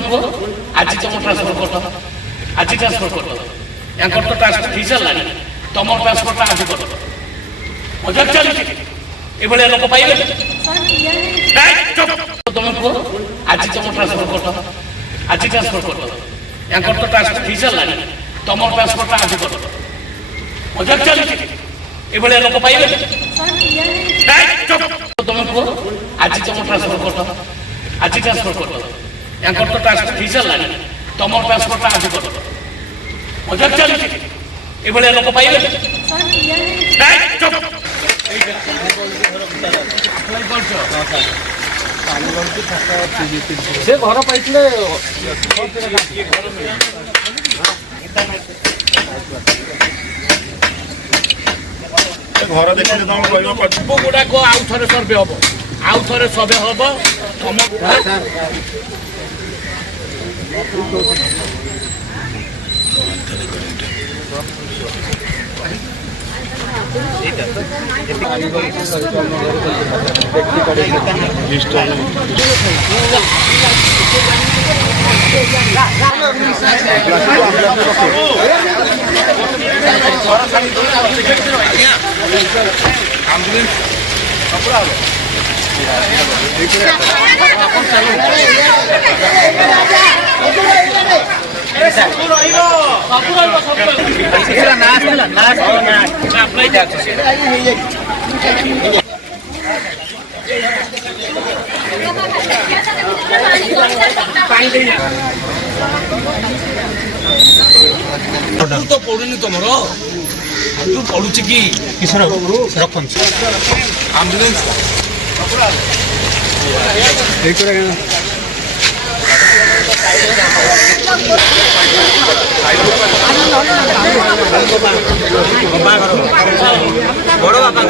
तुमको आज तुम ट्रांसफर कर दो आज ट्रांसफर कर दो यहाँ तो ट्रांसफर ही चल रहा तुम ट्रांसफरटा आज कर दो मजाक चलती ये लोक पाइबे तुमको आज तुम ट्रांसफर कर दो आज ट्रांसफर कर दो यहाँ तो ट्रांसफर ही चल रहा तुम ट्रांसफरटा आज कर दो मजाक चलती ये लोक पाइबे तुमको आज तुम ट्रांसफर कर दो आज ट्रांसफर कर दो यहाँ तो ट्रांसफर ही चल रहा तुम ट्रांसफरटा आज कर दो मजाक चलती ये लोक पाइबे से घर पाइले घर देखिए तुम गुड़ाक आउ थे सर्वे हम आउ थे सर्वे हम तुम तो पड़ुनी तुम तू पड़ुच कि किशोर सरपंच आम्बुलेंस बड़ बापा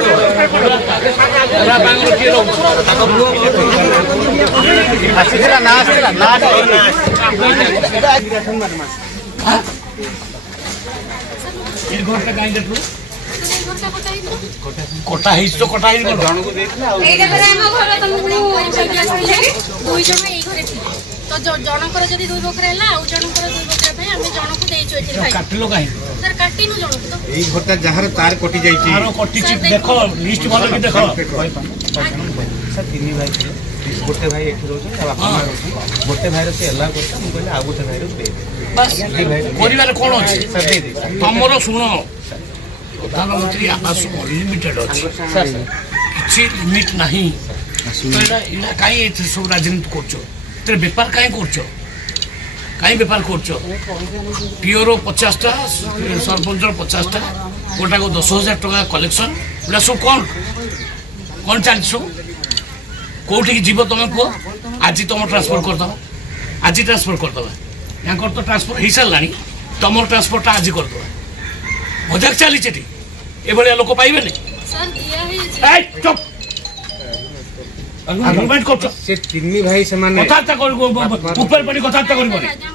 कोटा हिच तो कोटा हिच जन को तो जनकर जदि 2 बखरा है आउ जनकर 2 बखरा पे हम जनको देइछो एथि भाई काटिलो काहे सर काटिनु जनको तो एई घरटा जहार तार कटि जाईची आरो कटि छि देखो लिस्ट भलो कि देखो सर तीन भाई गोटे भाई एठी रहछ आ बापा मां रहछ गोटे भाई रो से एला करछ मु कहले आ गोटे भाई रो दे बस परिवार कोन अछि सर दे दे तमरो सुनो प्रधानमंत्री आवास अनलिमिटेड अछि सर किछि लिमिट नाही तो इना काई एथि सब राजनीति करछो तेरे बेपार कहीं कहीं बेपार पीओर 50टा सरपंच 50टा गोटा को 10,000 टका कलेक्शन पूरा सब कौन चल सब कौटी जीव तुम कह आज तुम ट्रांसफर करद आज ट्रांसफर करद यहाँ तो ट्रांसफर हो सारा तुम ट्रांसफरटा आज करद मजाक चली ये लोक पाइबे चुप से तीन भाई से माने कथार्ता ऊपर पड़ी कथार्ता कर